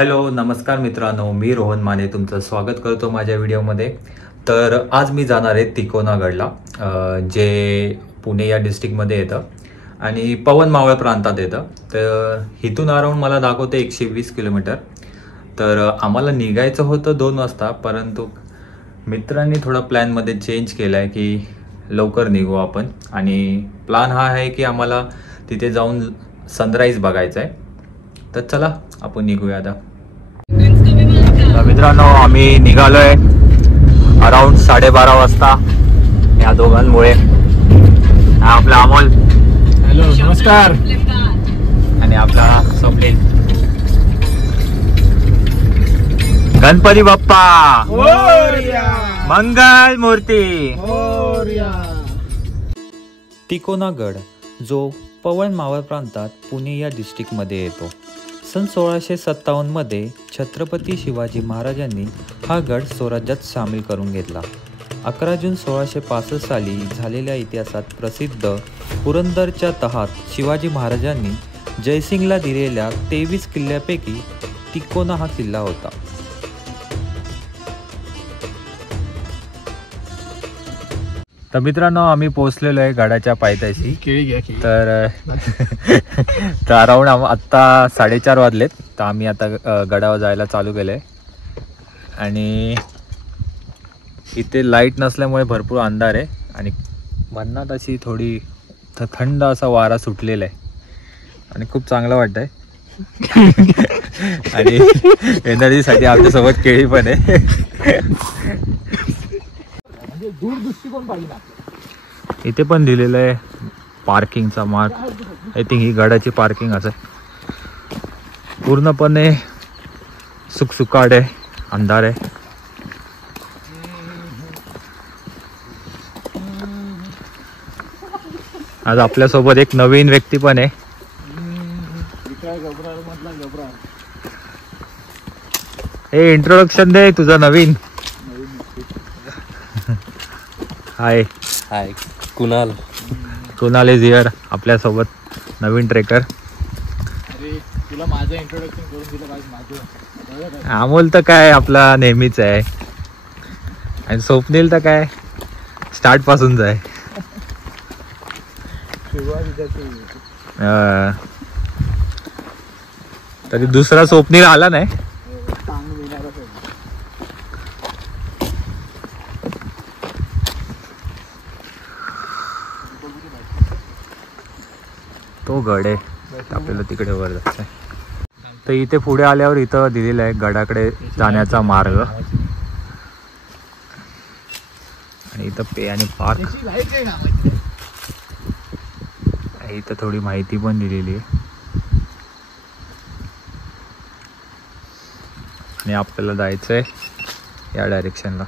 हॅलो नमस्कार मित्रांनो, मी रोहन माने तुमचं स्वागत करतो माझ्या व्हिडिओमध्ये. तर आज मी जाणार आहे तिकोनागडला, जे पुणे या डिस्ट्रिक्टमध्ये येतं आणि पवन मावळ प्रांतात येतं. तर इथून अराऊंड मला दाखवते 120 किलोमीटर. तर आम्हाला निघायचं होतं 2 वाजता, परंतु मित्रांनी थोडा प्लॅनमध्ये चेंज केला आहे की लवकर निघू आपण. आणि प्लॅन हा आहे की आम्हाला तिथे जाऊन सनराईज बघायचा आहे. तर चला आपण निघूया आता. मित्रांनो, आम्ही निघालोय अराउंड 12:30 वाजता या दोघांमुळे. आपला अमोल, हॅलो नमस्कार, आणि आपला स्वप्नील. गणपती बाप्पा मंगल मूर्ती. तिकोनागड जो पवन मावळ प्रांतात पुणे या डिस्ट्रिक्टमध्ये येतो. सन 1657 मध्ये छत्रपती शिवाजी महाराजांनी हा गड स्वराज्यात सामील करून घेतला. 11 जून 1665 साली झालेल्या इतिहासात प्रसिद्ध पुरंदरच्या तहात शिवाजी महाराजांनी जयसिंगला दिलेल्या 23 किल्ल्यापैकी तिकोना हा किल्ला होता. तर मित्रांनो, आम्ही पोहोचलेलो आहे गडाच्या पायथ्याशी. तर अराउंड आत्ता 4:30 वाजलेत. तर आम्ही आता गडावर जायला चालू केलं आहे. आणि इथे लाईट नसल्यामुळे भरपूर अंधार आहे आणि मनात अशी थोडी थंड असा वारा सुटलेला आहे आणि खूप चांगलं वाटत आहे. आणि एनर्जीसाठी आमच्यासोबत केळी पण आहे. इथे पण दिलेलं आहे पार्किंगचा मार्क. आय थिंक ही गडाची पार्किंग असेल. पूर्णपणे सुकसुकाट आहे, अंधार आहे. आज आपल्यासोबत एक नवीन व्यक्ती पण आहे. हे इंट्रोडक्शन दे तुझं नवीन. हाय हाय, कुणाल. कुणाल इज हिअर, आपल्यासोबत नवीन ट्रेकर. तुला माझं इंट्रोडक्शन करून दिलं पाहिजे. अमोल तर काय आपला नेहमीच आहे आणि स्वप्नील तर काय स्टार्ट पासूनच आहे. तरी दुसरा स्वप्नील आला नाही. तो गड आहे, आपल्याला तिकडे वर जायचं आहे. तर इथे पुढे आल्यावर इथं दिलेलं आहे गडाकडे जाण्याचा मार्ग. आणि इथं पे आणि पार्क, इथं थोडी माहिती पण दिलेली आहे. आणि आपल्याला जायचं आहे या डायरेक्शनला.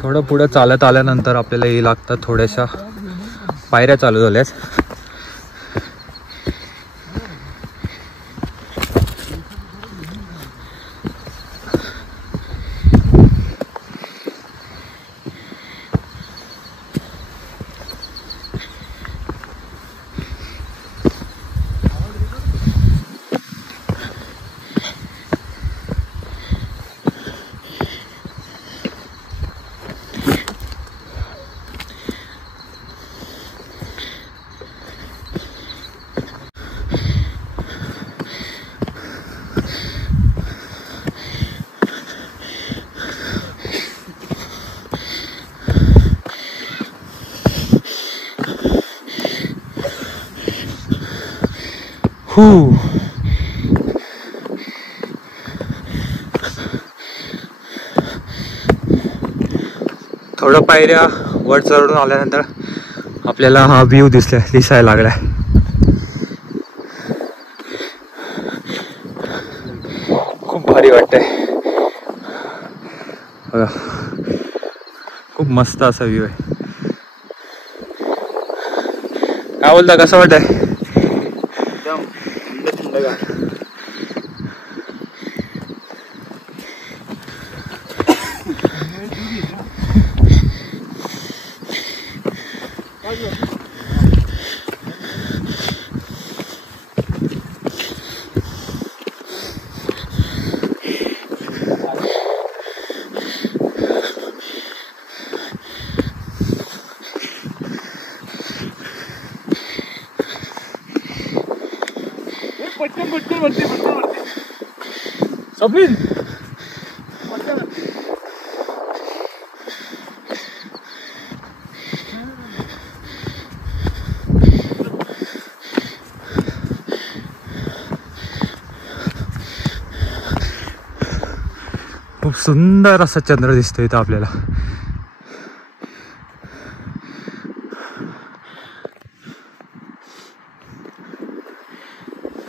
थोडं पुढे चालत आल्यानंतर आपल्याला हे लागतात थोड्याशा पायऱ्या चालू झाल्यास. थोडं पायऱ्या वर चढून आल्यानंतर आपल्याला हा व्ह्यू दिसायला लागलाय. भारी वाटतंय बघा, खूप मस्त असा व्ह्यू आहे. काय बोलता, कसं वाटतंय? एकदम थंडगार. पटकन पटकन वरती पटकन वरती सफीन पटकन वरती. खूप सुंदर असा चंद्र दिसतोय इथं आपल्याला.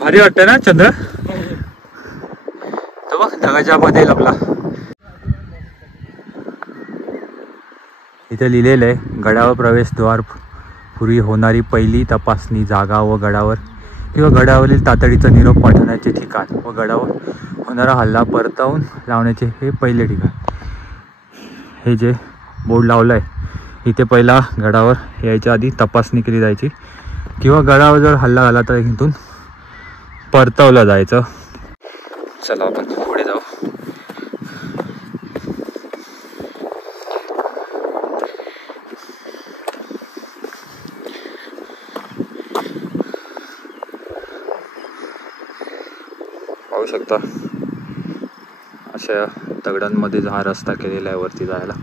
भारी वाटतंय ना चंद्र. तो बघ ढगाच्या मध्ये लपला. इथे लिहिलेलं आहे, गडावर प्रवेशद्वार पूर्वी होणारी पहिली तपासणी जागा व गडावर किंवा गडावरील तातडीचा निरोप पाठवण्याचे ठिकाण व गडावर होणारा हल्ला परतावून लावण्याचे हे पहिले ठिकाण. हे जे बोर्ड लावलं आहे इथे पहिला गडावर यायच्या आधी तपासणी केली जायची किंवा गडावर जर हल्ला झाला तर इथून परतवलं जायचं. चला आपण पुढे जाऊ. पाहू शकता अशा दगडांमध्ये हा रस्ता केलेला आहे वरती जायला.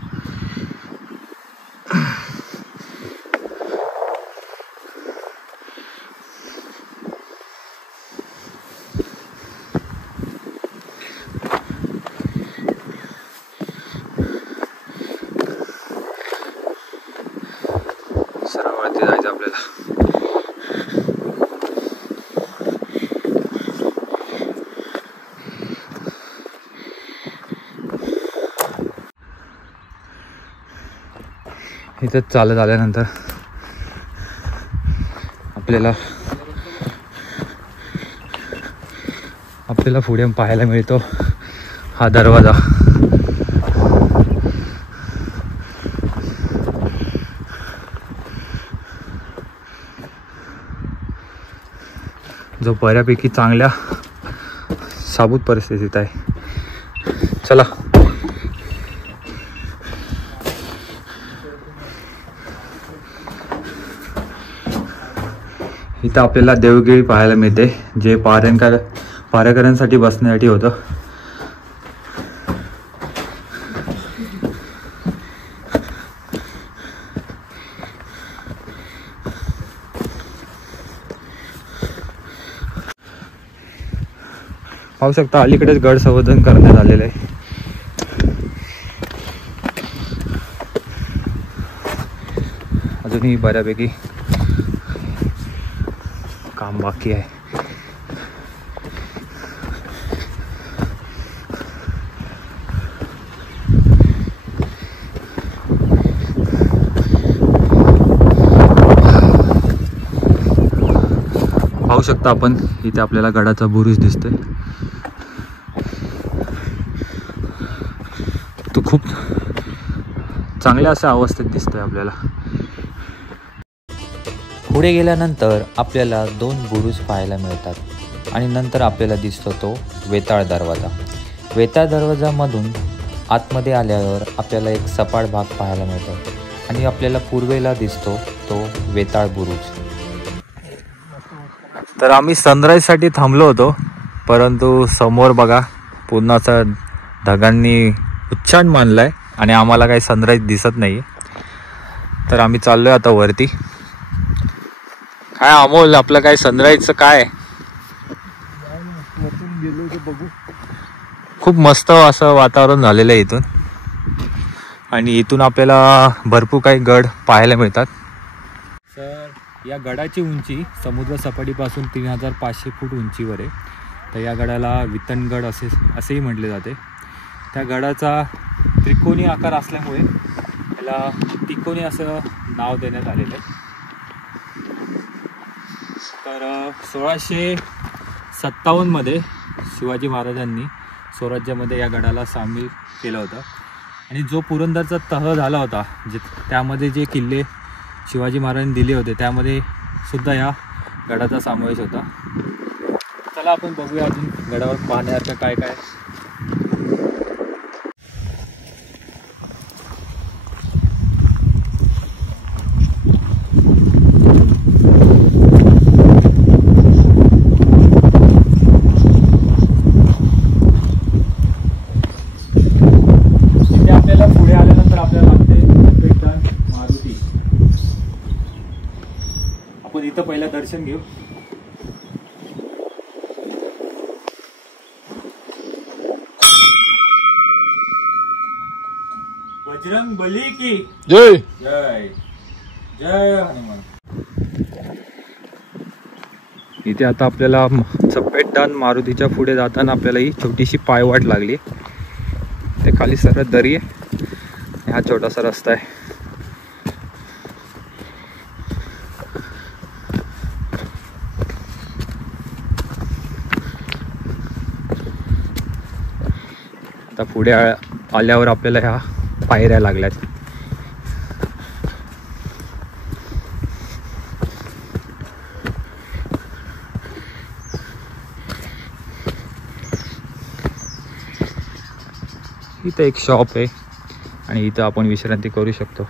सरळवरती जायचं आपल्याला. इथं चालत आल्यानंतर आपल्याला पुढे पाहायला मिळतो हा दरवाजा. जो बऱ्यापैकी चांगल्या साबूत परिस्थितीत आहे. चला इथं आपल्याला देवगिरी पाहायला मिळते, जे पारेकऱ्यांसाठी बसण्यासाठी होतं. पाहू शकता अलीकडेच गड संवर्धन करण्यात आलेलं आहे. अजूनही बऱ्यापैकी काम बाकी आहे. पाहू शकता आपण इथे आपल्याला गडाचा बुरुज दिसतोय. तो खूप चांगल्या अशा अवस्थेत दिसतोय आपल्याला. पुढे गेल्यानंतर आपल्याला 2 बुरुज पाहायला मिळतात आणि नंतर आपल्याला दिसतो तो वेताळ दरवाजा. वेताळ दरवाजामधून आतमध्ये आल्यावर आपल्याला एक सपाट भाग पाहायला मिळतो आणि आपल्याला पूर्वेला दिसतो तो वेताळ बुरुज. तर आम्ही सनराईजसाठी थांबलो होतो, परंतु समोर बघा पूर्ण असा ढगांनी उच्चाण मानलाय आणि आम्हाला काही सनराईज दिसत नाही. तर आम्ही चाललोय आता वरती. काय अमोल, आपलं काय सनराईजचं काय? बघू. खूप मस्त असं वातावरण झालेलं आहे इथून आणि इथून आपल्याला भरपूर काही गड पाहायला मिळतात. तर या गडाची उंची समुद्र सपाटीपासून 3500 फूट उंचीवर आहे. तर या गडाला वितनगड असेही म्हटले जाते. त्या गडाचा त्रिकोणी आकार असल्यामुळे याला तिकोणी असं नाव देण्यात आलेलं आहे. तर 1657मध्ये शिवाजी महाराजांनी स्वराज्यामध्ये या गडाला सामील केलं होतं. आणि जो पुरंदरचा तह झाला होता त्यामध्ये जे किल्ले शिवाजी महाराजांनी दिले होते त्यामध्ये सुद्धा या गडाचा समावेश होता. चला आपण बघूया अजून गडावर पाहण्यासारखं काय काय. इथं पहिला दर्शन घेऊ. बजरंग बली की जय. जय जय हनुमान. इथे आता आपल्याला चपेटदान मारुतीच्या पुढे जाताना आपल्याला ही छोटीशी पायवाट लागली. ते खाली सरळ दरी आहे. हा छोटासा रस्ता आहे. आता पुढे आल्यावर आपल्याला ह्या पायऱ्या लागल्यात. इथं एक शॉप आहे आणि इथं आपण विश्रांती करू शकतो.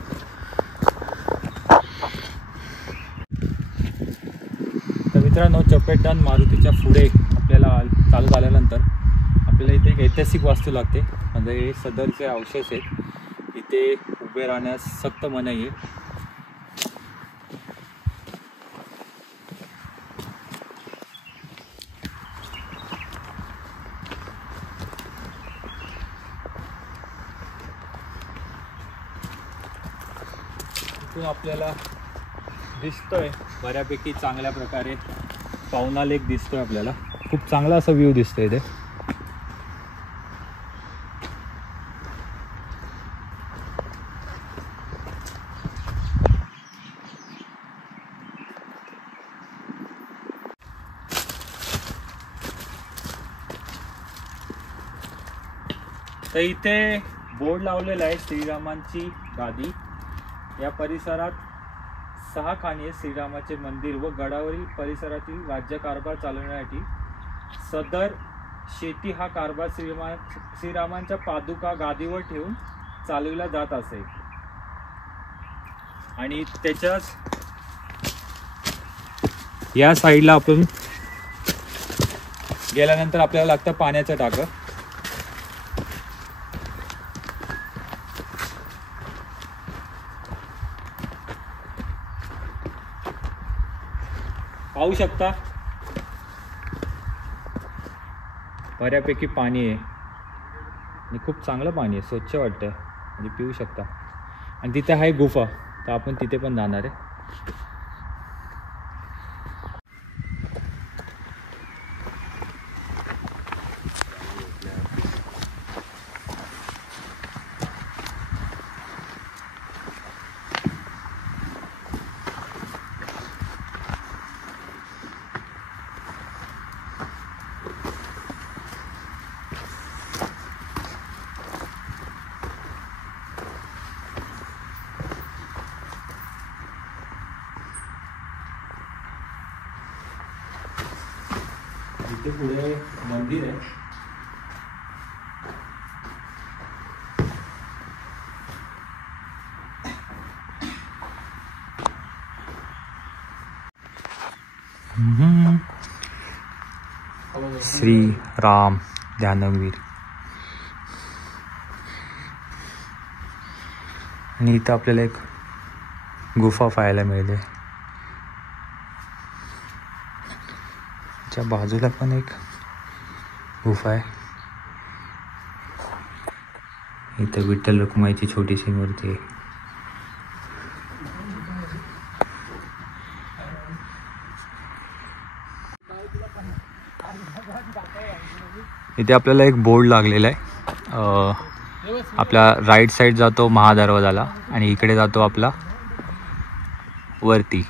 तर मित्रांनो, चपेटदान मारुतीच्या पुढे आपल्याला चालू झाल्यानंतर आपल्याला इथे एक ऐतिहासिक वास्तू लागते. म्हणजे सदरचे अवशेष आहेत. इथे उभे राहण्यास सक्त मनाई आहे. इथून आपल्याला दिसतोय बऱ्यापैकी चांगल्या प्रकारे पवना लेक दिसतोय. आपल्याला खूप चांगला असा व्ह्यू दिसतोय इथे. तर इथे बोर्ड लावलेला आहे श्रीरामांची गादी. या परिसरात 6 खाणी श्रीरामाचे मंदिर व गडावरील परिसरातील राज्यकारभार चालवण्यासाठी सदर शेती हा कारभार श्रीरामांच्या पादुका गादीवर ठेवून चालविला जात असे. आणि त्याच्याच या साईडला आपण गेल्यानंतर आपल्याला लागतं पाण्याचं टाकं. पाहू शकता बऱ्यापैकी पाणी आहे आणि खूप चांगलं पाणी आहे. स्वच्छ वाटतं म्हणजे पिऊ शकता. आणि तिथे आहे गुफा, तर आपण तिथे पण जाणार आहे. इथे पुढे मंदिर आहे. श्री राम ध्यानवीर. आणि इथं आपल्याला एक गुफा पाहायला मिळते. च्या बाजूला पण एक गुफा आहे. इथं विठ्ठल रखुमाईची छोटीशी मूर्ती आहे. इथे आपल्याला एक बोर्ड लागलेला आहे. आपला राईट साईड जातो महादरवाजाला आणि इकडे जातो आपला वरती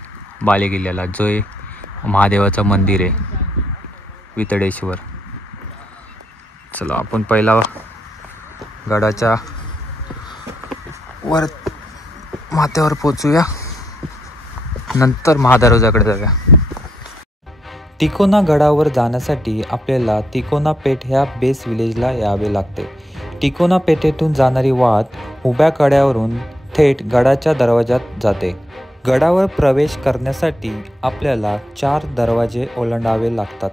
बालेकिल्ल्याला, जो महादेवाचं मंदिर आहे वितडेश्वर. चला आपण पहिला गडाच्या वर माथ्यावर पोचूया, नंतर महादरवाजाकडे जाऊया. तिकोना गडावर जाण्यासाठी आपल्याला तिकोना पेठ ह्या बेस विलेजला यावे लागते. तिकोना पेठेतून जाणारी वाट उभ्या कड्यावरून थेट गडाच्या दरवाजात जाते. गडावर प्रवेश करण्यासाठी आपल्याला 4 दरवाजे ओलांडावे लागतात.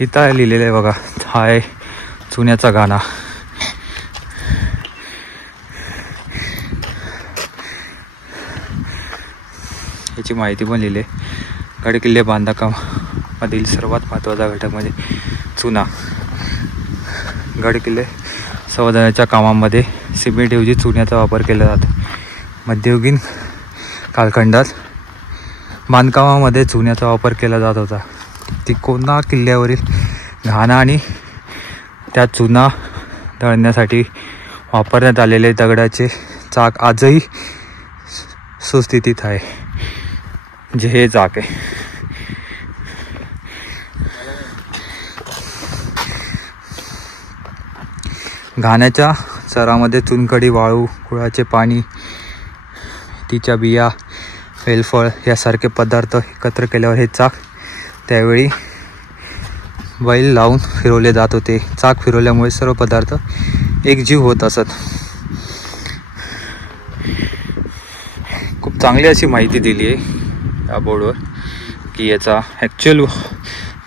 इथं लिहिलेलं आहे बघा, हा आहे चुन्याचा गाणा. याची माहिती पण लिहिली आहे. गडकिल्ले बांधकामामधील सर्वात महत्त्वाचा घटक म्हणजे चुना. गडकिल्ले संवर्धनाच्या कामामध्ये सिमेंटऐवजी चुन्याचा वापर केला जातो. मध्ययुगीन कालखंडात बांधकामामध्ये चुन्याचा वापर केला जात होता. तिकोना किल्ल्यावरील घाणा आणि त्या चुना दळण्यासाठी वापरण्यात आलेले दगडाचे चाक आजही सुस्थितीत आहे, जे हे चाक आहे. घाण्याच्या चरामध्ये चुनखडी, वाळू, कुळाचे पाणी, तिच्या बिया, वेलफळ यासारखे पदार्थ एकत्र केल्यावर हे चाक त्यावेळी बैल लावून फिरवले जात होते. चाक फिरवल्यामुळे सर्व पदार्थ एकजीव होत असत. खूप चांगली अशी माहिती दिली आहे या बोर्डवर की याचा ॲक्च्युअल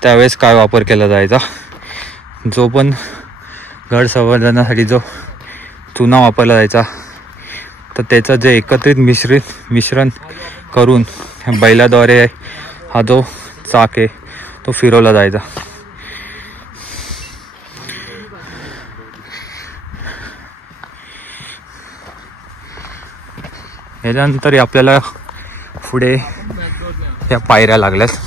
त्यावेळेस काय वापर केला जायचा. जो पण गड संवर्धनासाठी जो चुना वापरला जायचा, तर त्याचं जे एकत्रित मिश्रण करून बैलाद्वारे हा जो चाक आहे तो फिरवला जायचा. याच्यानंतर आपल्याला पुढे या पायऱ्या लागल्यात.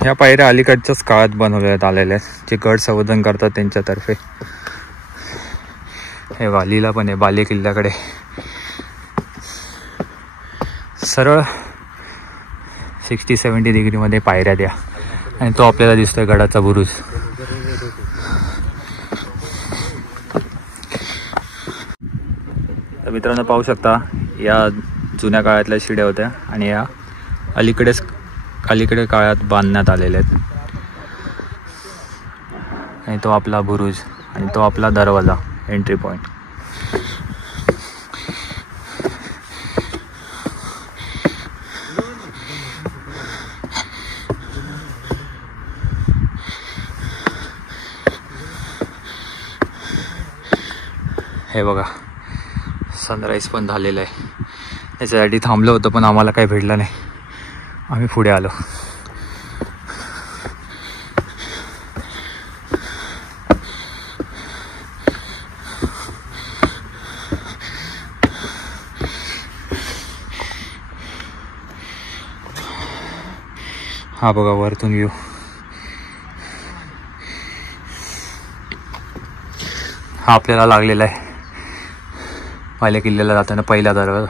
ह्या पायऱ्या अलीकडच्याच काळात बनवण्यात आलेल्या आहेत, जे गड संवर्धन करतात त्यांच्यातर्फे. हे वालीला पण आहे बाले किल्ल्याकडे. सरळ 60-70 डिग्रीमध्ये पायऱ्या द्या आणि तो आपल्याला दिसतोय गडाचा बुरुज. तर मित्रांनो पाहू शकता, या जुन्या काळातल्या शिड्या होत्या आणि या अलीकडे काळात बांधण्यात आलेले आहेत. आणि तो आपला बुरुज आणि तो आपला दरवाजा, एंट्री पॉईंट. हे बघा, सनराईज पण झालेलं आहे. त्याच्यासाठी थांबलो होतो पण आम्हाला काही भेटलं नाही, आम्ही पुढे आलो. हा बघा वरतून व्ह्यू. हा आपल्याला लागलेला आहे बाले किल्ल्याला जाताना पहिला दरवाजा.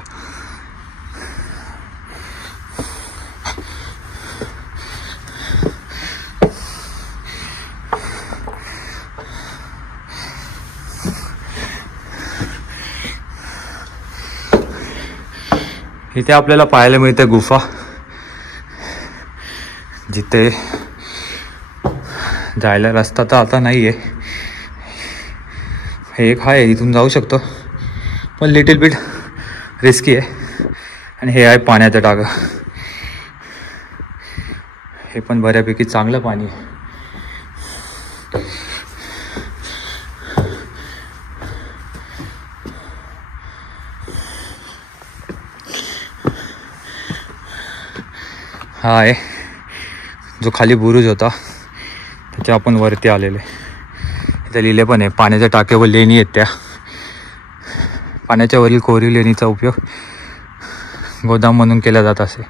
इथे आपल्याला पाहायला मिळते गुफा, जिथे जायला रस्ता तर आता नाही आहे. हे एक आहे, इथून जाऊ शकतो पण लिटिल बिट रिस्की आहे. आणि हे आहे पाण्याचं टाकं. हे पण बऱ्यापैकी चांगलं पाणी आहे. हा आहे जो खाली बुरुज होता त्याच्या आपण वरती आलेले. इथे लिहिले पण आहे पाण्याच्या टाक्यावर लेणी आहेत. त्या पाण्याच्या वरील कोरीव लेणीचा उपयोग गोदाम म्हणून केला जात असे.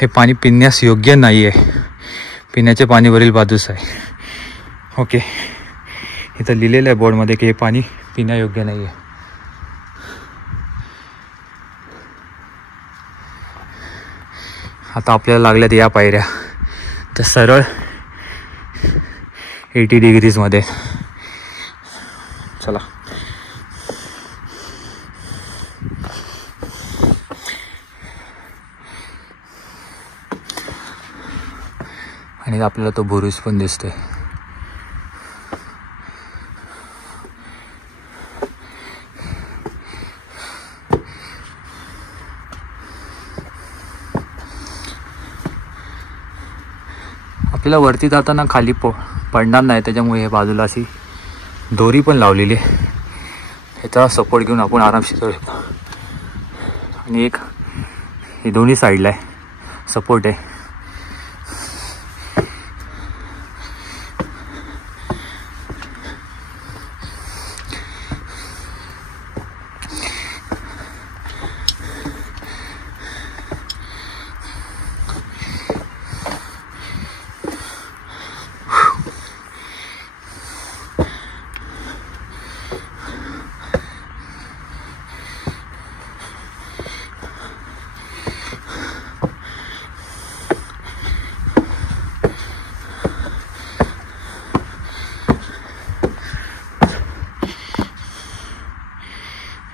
हे पाणी पिण्यास योग्य नाही आहे. पिण्याचे पाणी वरील बाजूस आहे. ओके, इथं लिहिलेलं आहे बोर्डमध्ये की हे पाणी पिण्यायोग्य नाही आहे. आता आपल्याला लागल्यात या पायऱ्या तर सरळ 80 डिग्रीजमध्ये. चला आणि आपल्याला तो बुरुज पण दिसतोय. आपल्याला वरती जाताना खाली पडणार नाही त्याच्यामुळे हे बाजूला अशी दोरी पण लावलेली आहे. ह्याचा सपोर्ट घेऊन आपण आरामशीर करू शकतो. आणि एक हे दोन्ही साईडला आहे सपोर्ट आहे.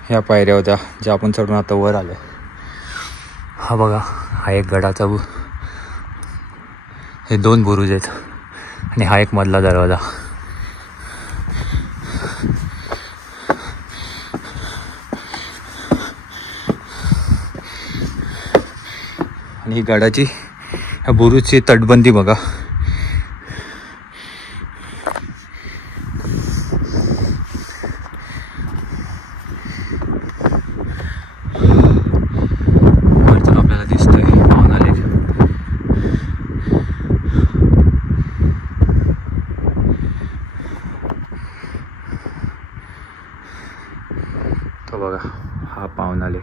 ह्या पायऱ्या होत्या ज्या आपण चढून आता वर आलो. हा बघा, हा एक गडाचा हे 2 बुरुज आहेत आणि हा एक मधला दरवाजा. आणि ही गडाची ह्या बुरुजची तटबंदी बघा. तो बघा हा पावना लेक.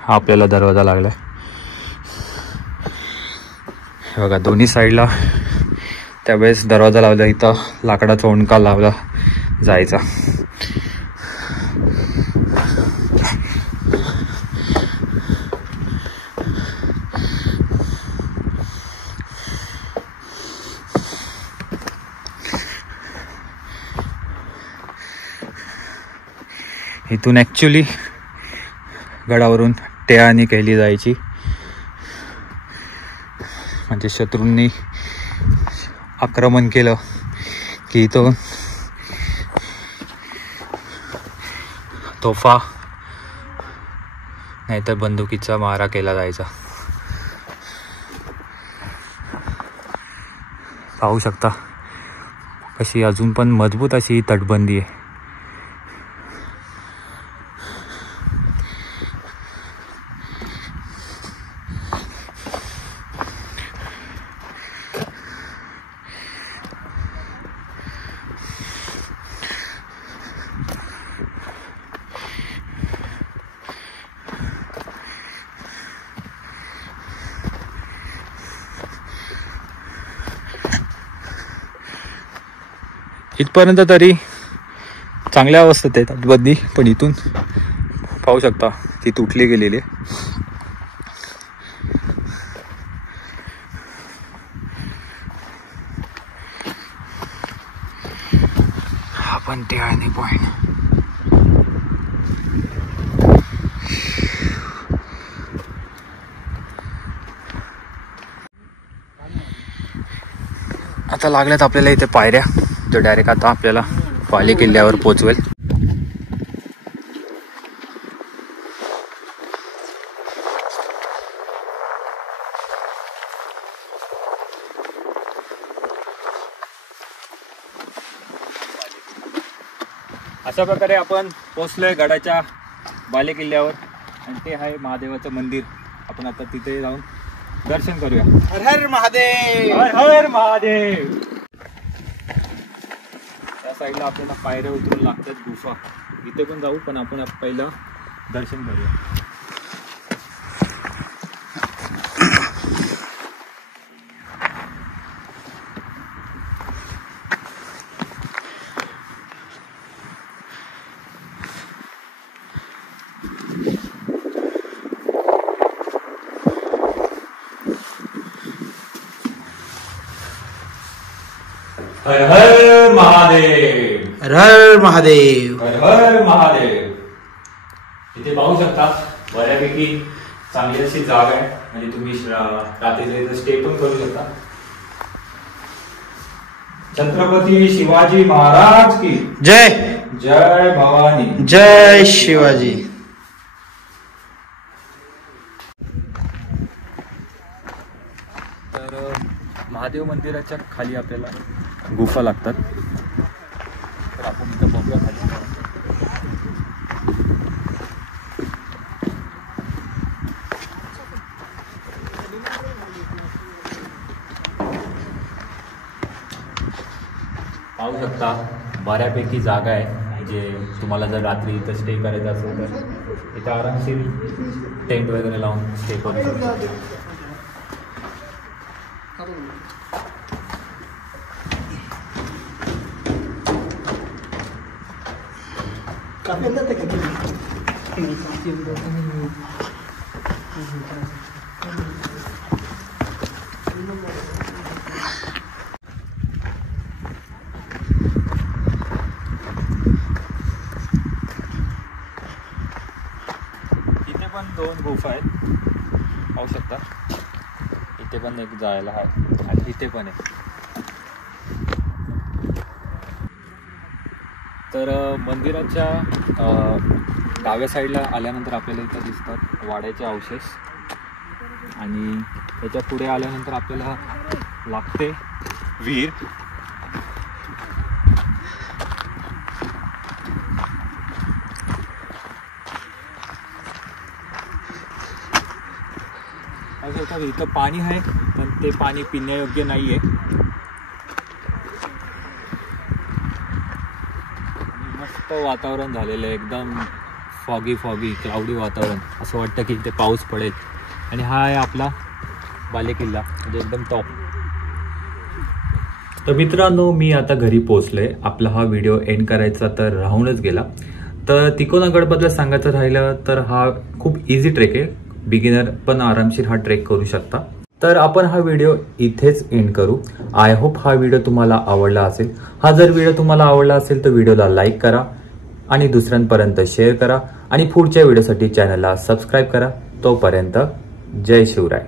हा आपल्याला दरवाजा लागलाय. हे बघा दोन्ही साईडला त्यावेळेस दरवाजा लावला. इथं लाकडाचा ओंडका लावला जायचा. इथून ॲक्च्युली गडावरून टेहानी केली जायची. म्हणजे शत्रूंनी आक्रमण केलं की इथून तोफा नाहीतर बंदुकीचा मारा केला जायचा. पाहू शकता कशी अजून पण मजबूत अशी तटबंदी आहे. इथपर्यंत तरी चांगल्या अवस्थेत आहे तटबंदी, पण इथून पाहू शकता ती तुटली गेलेली. हा पण टेहानी पॉइंट. आता लागल्यात आपल्याला इथे पायऱ्या, जो डायरेक्ट आता आपल्याला पाली किल्ल्यावर पोचवेल. अशा प्रकारे आपण पोहोचलोय गडाच्या बालेकिल्ल्यावर आणि ते आहे महादेवाचं मंदिर. आपण आता तिथे जाऊन दर्शन करूया. हर हर महादेव. हर हर महादेव. त्या साईडला आपल्याला पायऱ्या उतरून लागतात, गुफा. इथे पण जाऊ, पण आपण पहिला दर्शन करूया. हर हर महादेव. हर हर महादेव. हर हर महादेव. इथे पाहू शकता बऱ्यापैकी चांगली अशी जागा आहे आणि तुम्ही रात्री स्टे पण करू शकता. छत्रपती शिवाजी महाराज की जय. जय भवानी. जय शिवाजी. तर महादेव मंदिराच्या खाली आपल्याला गुफा लागतात. तर आपण इथं बघूया खाली. पाहू शकता बऱ्यापैकी जागा आहे. जे तुम्हाला जर रात्री इथं स्टे करायचं असेल तर इथं आरामशीर टेंट वगैरे लावून स्टे करू शकता. इथे पण 2 गुफा आहेत, पाहू शकता. इथे पण एक जायला आहे आणि इथे पण आहे. तर मंदिराच्या डाव्या साईडला आल्यानंतर आपल्याला इथं दिसतात वाड्याचे अवशेष आणि त्याच्या पुढे आल्यानंतर आपल्याला लागते विहीर. इथं पाणी आहे पण ते पाणी पिण्यायोग्य नाही आहे. मस्त वातावरण झालेलं आहे, एकदम फॉगी क्लाउडी वातावरण. असं वाटतं की इथे पाऊस पडेल. आणि हा आहे आपला बालेकिल्ला, म्हणजे एकदम टॉप. तर मित्रांनो, मी आता घरी पोहोचलोय. आपला हा व्हिडिओ एंड करायचा तर राहूनच गेला. तर तिकोना गडबद्दल सांगायचं राहिलं तर हा खूप इझी ट्रेक आहे. बिगिनर पण आरामशीर हा ट्रेक करू शकता. तर आपण हा व्हिडिओ इथेच एंड करू. आय होप हा व्हिडिओ तुम्हाला आवडला असेल. हा जर व्हिडिओ तुम्हाला आवडला असेल तर व्हिडिओला लाईक करा आणि दुसऱ्यांपर्यंत शेअर करा आणि पुढच्या व्हिडिओसाठी चॅनलला सबस्क्राईब करा. तोपर्यंत जय शिवराय.